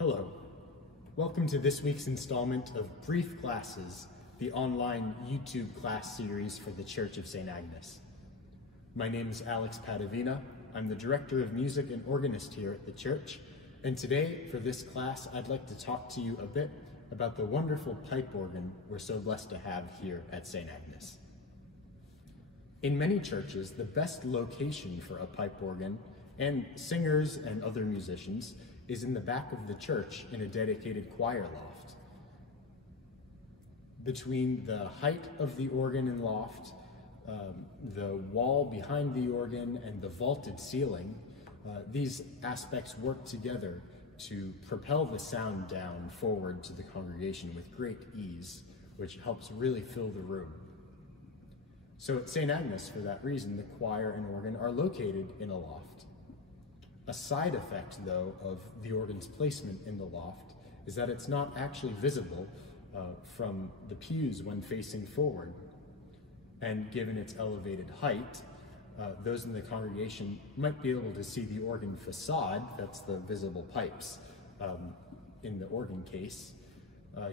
Hello. Welcome to this week's installment of Brief Classes, the online YouTube class series for the Church of Saint Agnes. My name is Alex Pattavina. I'm the Director of Music and Organist here at the church, and today, for this class, I'd like to talk to you a bit about the wonderful pipe organ we're so blessed to have here at Saint Agnes. In many churches, the best location for a pipe organ, and singers and other musicians, is in the back of the church in a dedicated choir loft. Between the height of the organ and loft, the wall behind the organ, and the vaulted ceiling, these aspects work together to propel the sound down forward to the congregation with great ease, which helps really fill the room. So at Saint Agnes, for that reason, the choir and organ are located in a loft. A side effect, though, of the organ's placement in the loft is that it's not actually visible from the pews when facing forward. And given its elevated height, those in the congregation might be able to see the organ facade, that's the visible pipes in the organ case.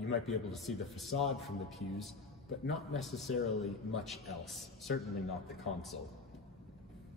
You might be able to see the facade from the pews, but not necessarily much else, certainly not the console.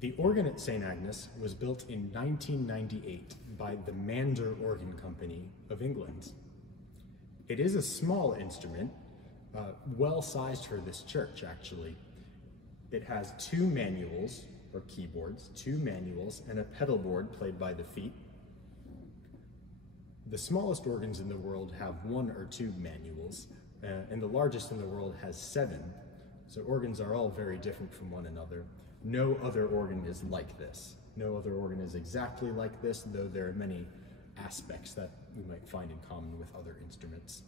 The organ at Saint Agnes was built in 1998 by the Mander Organ Company of England. It is a small instrument, well-sized for this church, actually. It has two manuals, or keyboards, two manuals, and a pedal board played by the feet. The smallest organs in the world have one or two manuals, and the largest in the world has 7. So organs are all very different from one another. No other organ is like this. No other organ is exactly like this, though there are many aspects that we might find in common with other instruments.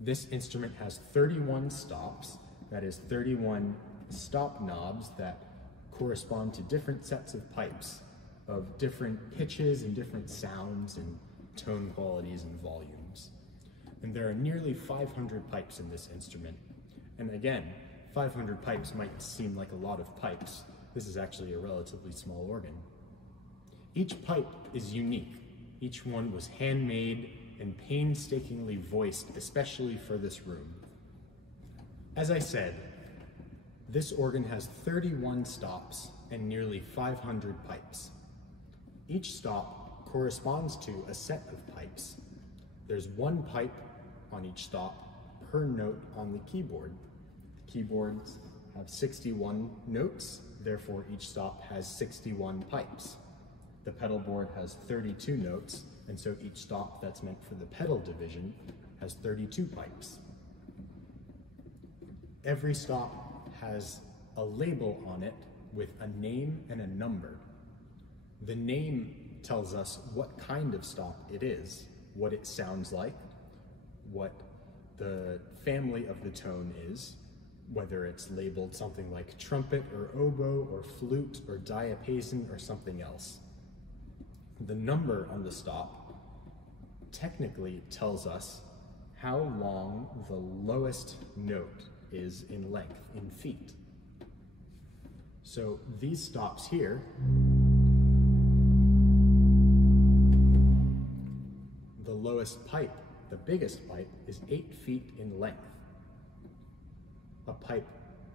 This instrument has 31 stops, that is 31 stop knobs that correspond to different sets of pipes of different pitches and different sounds and tone qualities and volumes. And there are nearly 500 pipes in this instrument. And again, 500 pipes might seem like a lot of pipes. This is actually a relatively small organ. Each pipe is unique. Each one was handmade and painstakingly voiced, especially for this room. As I said, this organ has 31 stops and nearly 500 pipes. Each stop corresponds to a set of pipes. There's one pipe on each stop per note on the keyboard. Keyboards have 61 notes, therefore each stop has 61 pipes. The pedal board has 32 notes, and so each stop that's meant for the pedal division has 32 pipes. Every stop has a label on it with a name and a number. The name tells us what kind of stop it is, what it sounds like, what the family of the tone is, whether it's labeled something like trumpet or oboe or flute or diapason or something else. The number on the stop technically tells us how long the lowest note is in length, in feet. So these stops here, the lowest pipe, the biggest pipe, is 8 feet in length. A pipe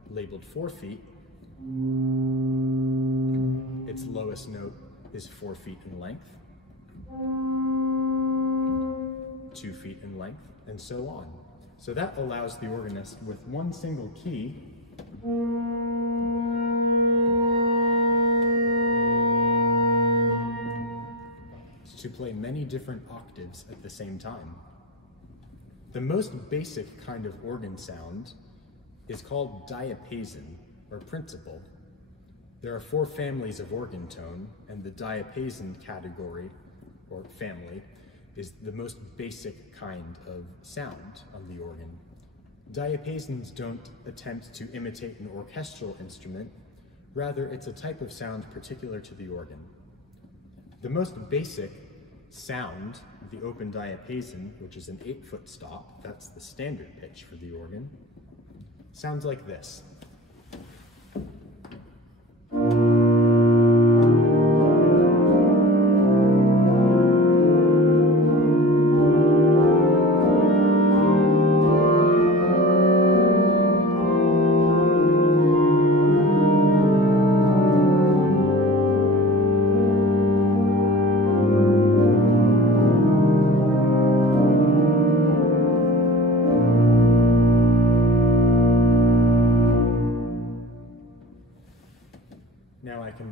labeled 4 feet, its lowest note is 4 feet in length, 2 feet in length, and so on. So that allows the organist, with one single key, to play many different octaves at the same time. The most basic kind of organ sound is called diapason, or principal. There are 4 families of organ tone, and the diapason category, or family, is the most basic kind of sound on the organ. Diapasons don't attempt to imitate an orchestral instrument, rather it's a type of sound particular to the organ. The most basic sound, the open diapason, which is an 8-foot stop, that's the standard pitch for the organ, sounds like this.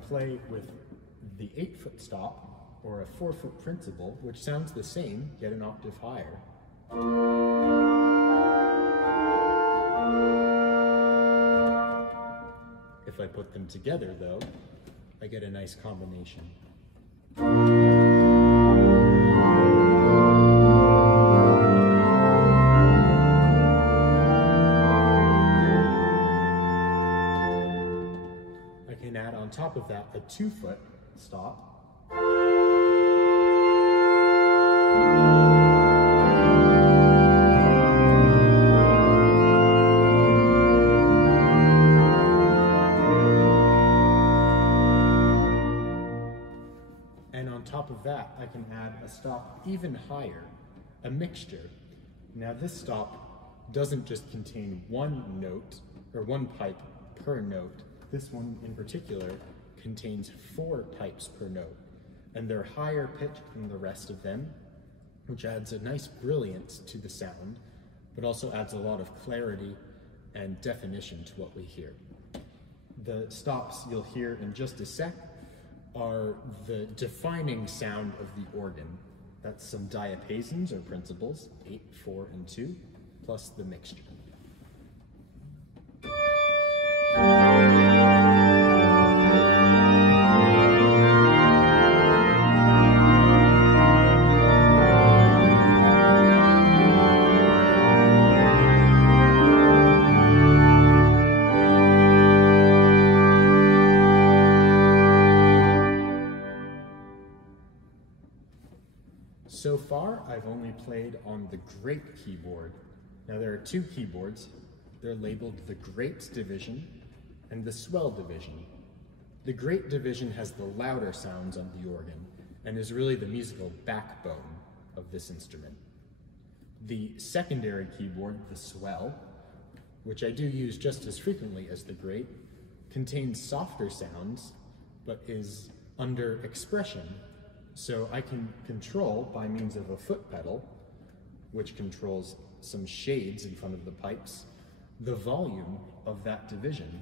play with the 8-foot stop or a 4-foot principal, which sounds the same, yet an octave higher. If I put them together, though, I get a nice combination. I can add on top of that a 2-foot stop. And on top of that, I can add a stop even higher, a mixture. Now this stop doesn't just contain one note, or one pipe per note. This one in particular contains 4 pipes per note, and they're higher pitched than the rest of them, which adds a nice brilliance to the sound, but also adds a lot of clarity and definition to what we hear. The stops you'll hear in just a sec are the defining sound of the organ. That's some diapasons or principals, 8, 4, and 2, plus the mixture. So far, I've only played on the great keyboard. Now there are 2 keyboards. They're labeled the great division and the swell division. The great division has the louder sounds on the organ and is really the musical backbone of this instrument. The secondary keyboard, the swell, which I do use just as frequently as the great, contains softer sounds, but is under expression. So I can control, by means of a foot pedal, which controls some shades in front of the pipes, the volume of that division.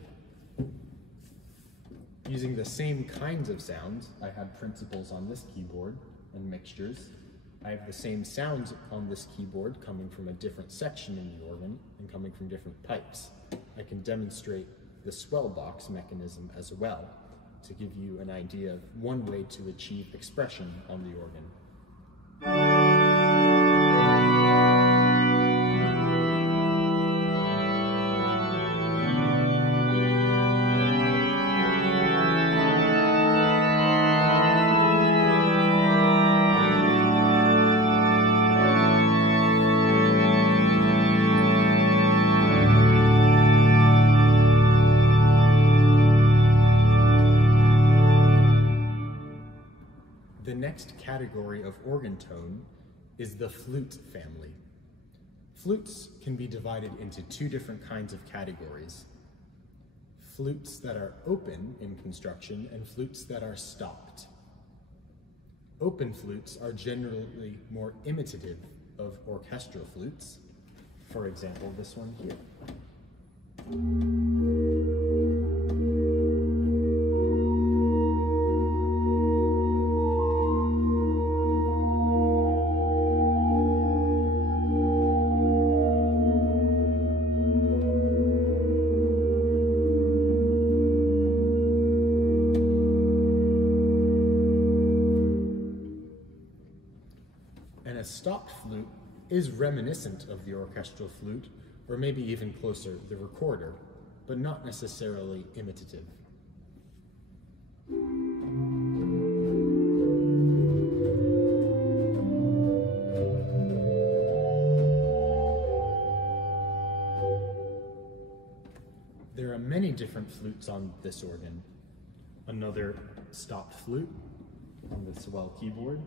Using the same kinds of sounds, I have principals on this keyboard and mixtures. I have the same sounds on this keyboard coming from a different section in the organ and coming from different pipes. I can demonstrate the swell box mechanism as well, to give you an idea of one way to achieve expression on the organ. The next category of organ tone is the flute family. Flutes can be divided into 2 different kinds of categories. Flutes that are open in construction and flutes that are stopped. Open flutes are generally more imitative of orchestral flutes. For example, this one here. A stopped flute is reminiscent of the orchestral flute, or maybe even closer, the recorder, but not necessarily imitative. There are many different flutes on this organ. Another stopped flute on the swell keyboard.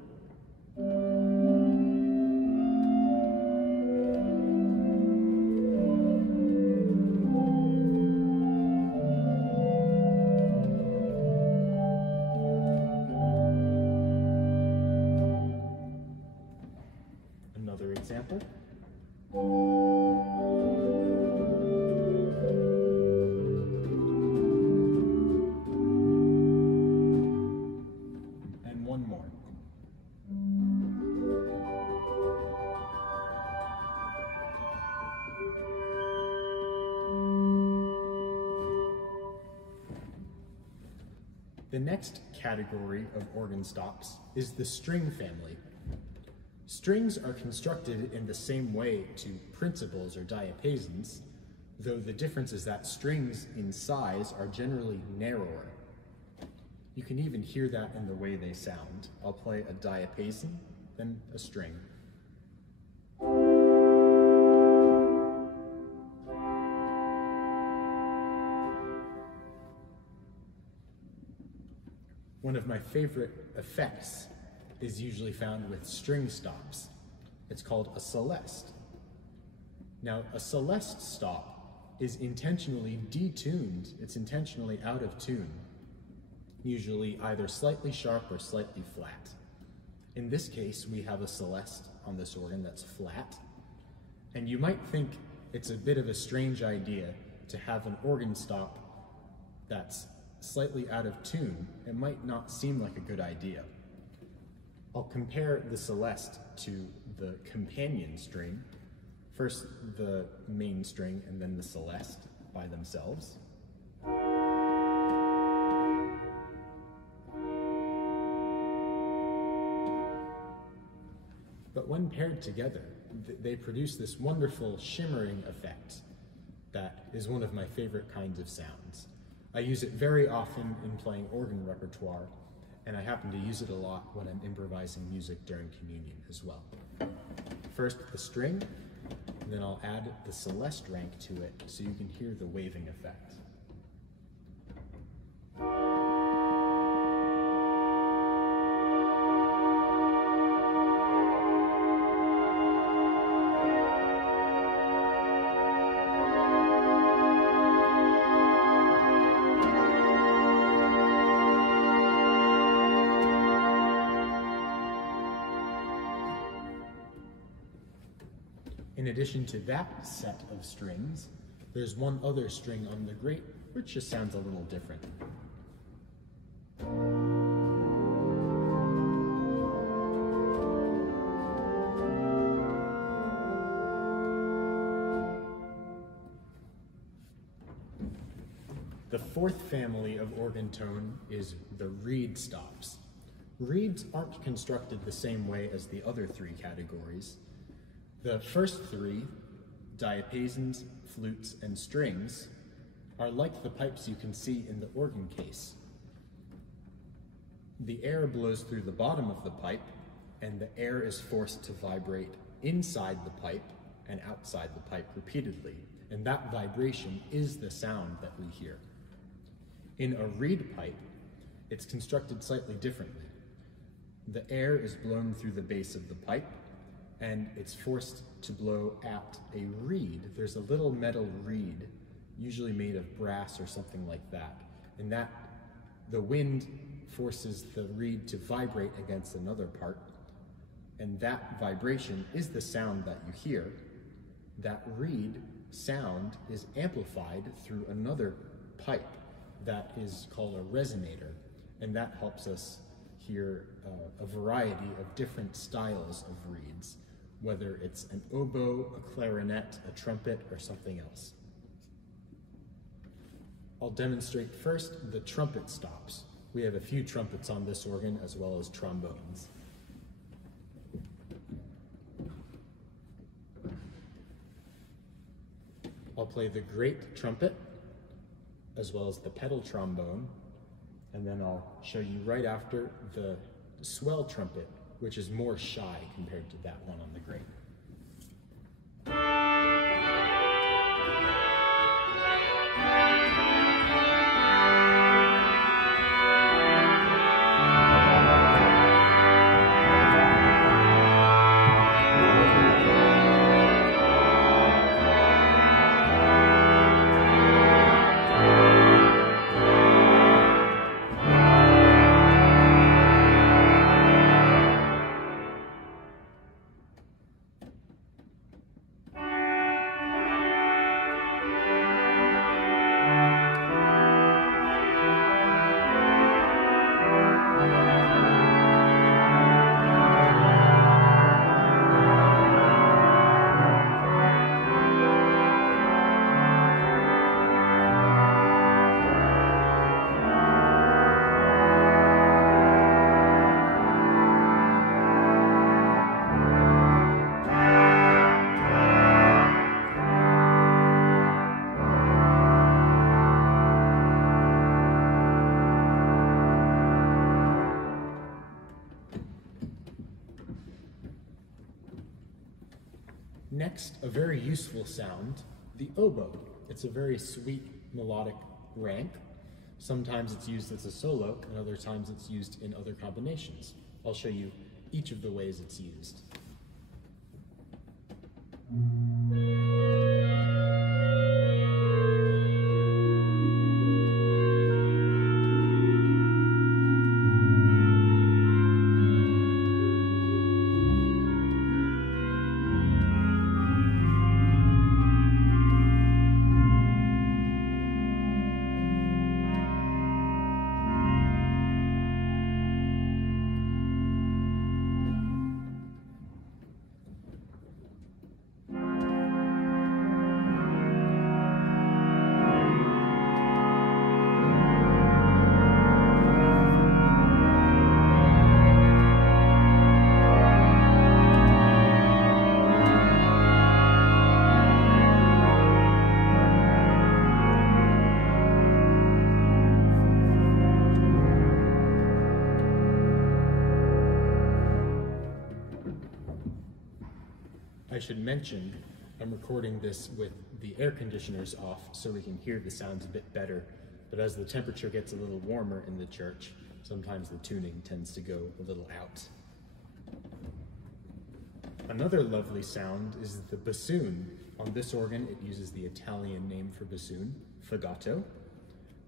Another example. The next category of organ stops is the string family. Strings are constructed in the same way to principals or diapasons, though the difference is that strings in size are generally narrower. You can even hear that in the way they sound. I'll play a diapason, then a string. One of my favorite effects is usually found with string stops. It's called a celeste. Now, a celeste stop is intentionally detuned. It's intentionally out of tune, usually either slightly sharp or slightly flat. In this case, we have a celeste on this organ that's flat, and you might think it's a bit of a strange idea to have an organ stop that's slightly out of tune. It might not seem like a good idea. I'll compare the celeste to the companion string, first the main string and then the celeste by themselves. But when paired together, they produce this wonderful shimmering effect that is one of my favorite kinds of sounds. I use it very often in playing organ repertoire, and I happen to use it a lot when I'm improvising music during communion as well. First the string, and then I'll add the celeste rank to it so you can hear the waving effect. In addition to that set of strings, there's one other string on the grate which just sounds a little different. The fourth family of organ tone is the reed stops. Reeds aren't constructed the same way as the other three categories. The first three, diapasons, flutes, and strings, are like the pipes you can see in the organ case. The air blows through the bottom of the pipe, and the air is forced to vibrate inside the pipe and outside the pipe repeatedly, and that vibration is the sound that we hear. In a reed pipe, it's constructed slightly differently. The air is blown through the base of the pipe, and it's forced to blow at a reed. There's a little metal reed, usually made of brass or something like that, and that the wind forces the reed to vibrate against another part, and that vibration is the sound that you hear. That reed sound is amplified through another pipe that is called a resonator, and that helps us hear a variety of different styles of reeds, whether it's an oboe, a clarinet, a trumpet, or something else. I'll demonstrate first the trumpet stops. We have a few trumpets on this organ as well as trombones. I'll play the great trumpet as well as the pedal trombone, and then I'll show you right after the swell trumpet, which is more shy compared to that one on the great. Next, a very useful sound, the oboe. It's a very sweet melodic rank. Sometimes it's used as a solo, and other times it's used in other combinations. I'll show you each of the ways it's used. I should mention, I'm recording this with the air conditioners off so we can hear the sounds a bit better, but as the temperature gets a little warmer in the church, sometimes the tuning tends to go a little out. Another lovely sound is the bassoon. On this organ, it uses the Italian name for bassoon, fegato.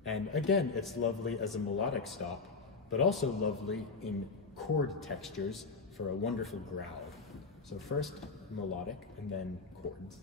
And again, it's lovely as a melodic stop, but also lovely in chord textures for a wonderful growl. So first, melodic, and then chords.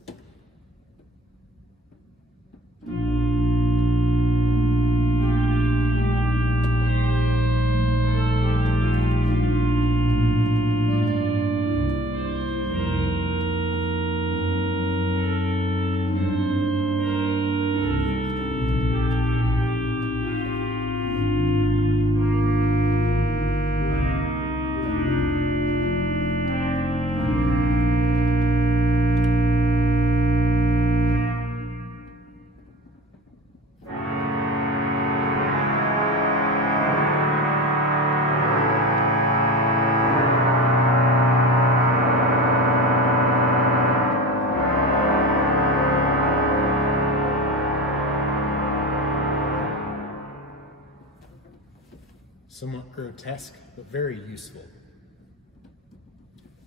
Somewhat grotesque, but very useful.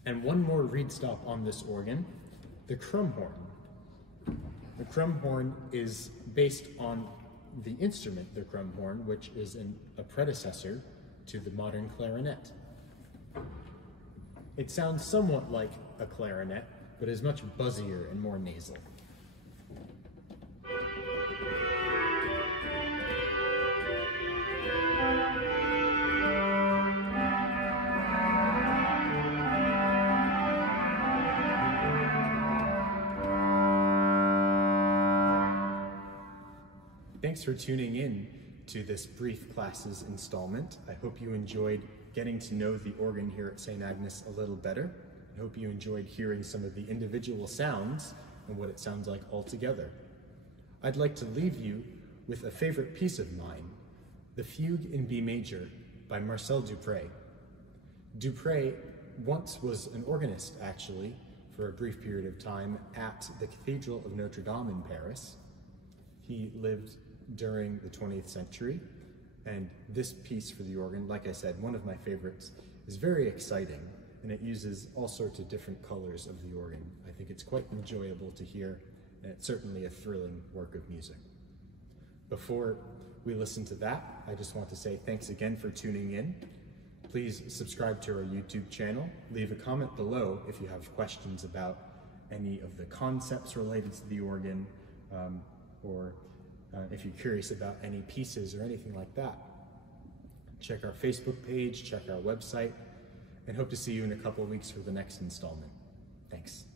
And one more reed stop on this organ, the crumhorn. The crumhorn is based on the instrument, the crumhorn, which is a predecessor to the modern clarinet. It sounds somewhat like a clarinet, but is much buzzier and more nasal. Thanks for tuning in to this brief classes installment. I hope you enjoyed getting to know the organ here at Saint Agnes a little better. I hope you enjoyed hearing some of the individual sounds and what it sounds like all together. I'd like to leave you with a favorite piece of mine, the Fugue in B major by Marcel Dupré. Dupré once was an organist, actually, for a brief period of time at the Cathedral of Notre Dame in Paris. He lived during the 20th century, and this piece for the organ, like I said, one of my favorites, is very exciting, and it uses all sorts of different colors of the organ. I think it's quite enjoyable to hear, and it's certainly a thrilling work of music. Before we listen to that, I just want to say thanks again for tuning in. Please subscribe to our YouTube channel. Leave a comment below if you have questions about any of the concepts related to the organ, or if you're curious about any pieces or anything like that. Check our Facebook page, check our website, and hope to see you in a couple of weeks for the next installment. Thanks.